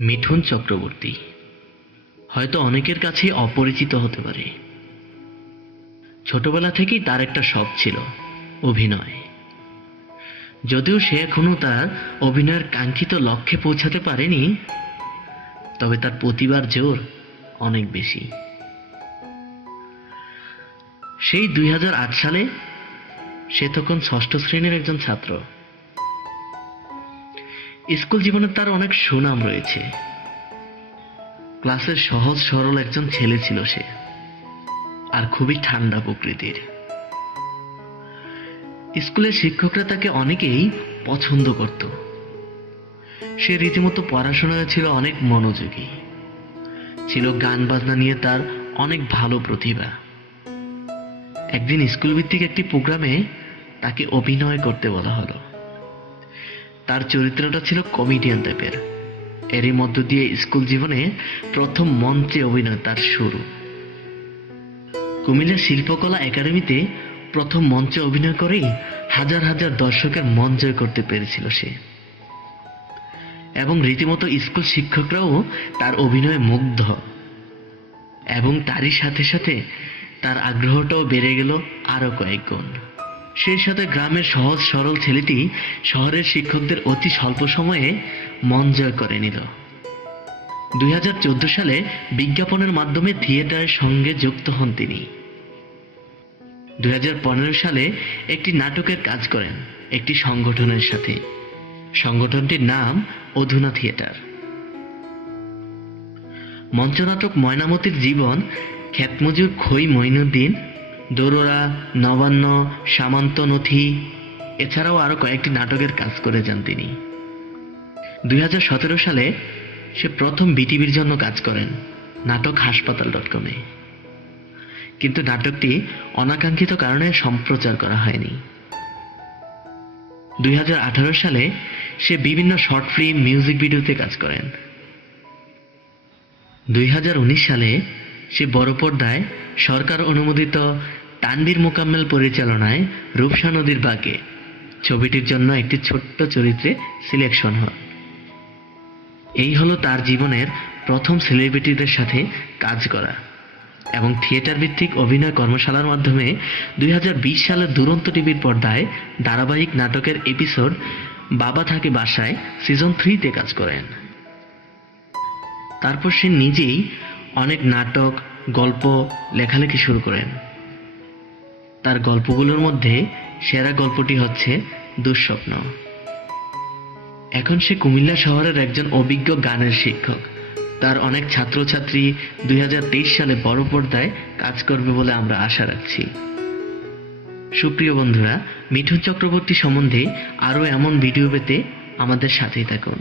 মিঠুন চক্রবর্তী হয়তো অনেকের কাছে অপরিচিত হতে পারে। ছোটবেলা থেকেই তার একটা শখ ছিল অভিনয়। যদিও সে এখনো তার অভিনয়ের কাঙ্ক্ষিত লক্ষ্যে পৌঁছাতে পারেনি, তবে তার প্রতিভার জোর অনেক বেশি। সেই 2008 সালে সে তখন ষষ্ঠ শ্রেণীর একজন ছাত্র। স্কুল জীবনে তার অনেক সুনাম রয়েছে। ক্লাসের সহজ সরল একজন ছেলে ছিল সে, আর খুবই ঠান্ডা প্রকৃতির। স্কুলের শিক্ষকরা তাকে অনেকেই পছন্দ করত। সে রীতিমতো পড়াশোনায় ছিল অনেক মনোযোগী, ছিল গান বাজনা নিয়ে তার অনেক ভালো প্রতিভা। একদিন স্কুল ভিত্তিক একটি প্রোগ্রামে তাকে অভিনয় করতে বলা হলো। তার চরিত্রটা ছিল কমেডিয়ান টাইপের। এরই মধ্য দিয়ে স্কুল জীবনে প্রথম মঞ্চে অভিনয় তার শুরু। কুমিল্লা শিল্পকলা একাডেমিতে প্রথম মঞ্চে অভিনয় করেই হাজার হাজার দর্শকের মন জয় করতে পেরেছিল সে, এবং রীতিমতো স্কুল শিক্ষকরাও তার অভিনয়ে মুগ্ধ। এবং তারই সাথে সাথে তার আগ্রহটাও বেড়ে গেল আরো কয়েক গুণ। সেই সাথে গ্রামের সহজ সরল ছেলেটি শহরের শিক্ষকদের অতি স্বল্প সময়ে মন জয় করে নিল। 2014 সালে বিজ্ঞাপনের মাধ্যমে থিয়েটারের সঙ্গে যুক্ত হন তিনি। 2015 সালে একটি নাটকের কাজ করেন একটি সংগঠনের সাথে। সংগঠনটির নাম অধুনা থিয়েটার। মঞ্চনাটক ময়নামতির জীবন, ক্ষেতমজুর খই মঈনুদ্দিন, দোররা, নবান্ন, সামন্ত নথি, এছাড়াও আরো কয়েকটি নাটকের কাজ করে যান তিনি। 2017 সালে সে প্রথম বিটিভির জন্য কাজ করেন নাটক হাসপাতাল.com-এ, কিন্তু নাটকটি অনাকাঙ্ক্ষিত কারণে সম্প্রচার করা হয়নি। 2018 সালে সে বিভিন্ন শর্ট ফিল্ম, মিউজিক ভিডিওতে কাজ করেন। 2019 সালে সে বড় পর্দায় সরকার অনুমোদিত তানভীর মোকাম্মেল পরিচালনায় রূপসা নদীর বাঁকে ছবিটির জন্য একটি ছোট্ট চরিত্রে সিলেকশন হন। এই হলো তার জীবনের প্রথম সেলিব্রিটিদের সাথে কাজ করা এবং থিয়েটার ভিত্তিক অভিনয় কর্মশালার মাধ্যমে 2020 সালে দুরন্ত টিভির পর্দায় ধারাবাহিক নাটকের এপিসোড বাবা থাকে বাসায় সিজন 3-তে কাজ করেন। তারপর সে নিজেই অনেক নাটক, গল্প লেখালেখি শুরু করেন। তার গল্পগুলোর মধ্যে সেরা গল্পটি হচ্ছে দুঃস্বপ্ন। এখন সে কুমিল্লা শহরের একজন অভিজ্ঞ গানের শিক্ষক। তার অনেক ছাত্রছাত্রী 2023 সালে বড় পর্দায় কাজ করবে বলে আমরা আশা রাখছি। সুপ্রিয় বন্ধুরা, মিঠুন চক্রবর্তী সম্বন্ধে আরও এমন ভিডিও পেতে আমাদের সাথেই থাকুন।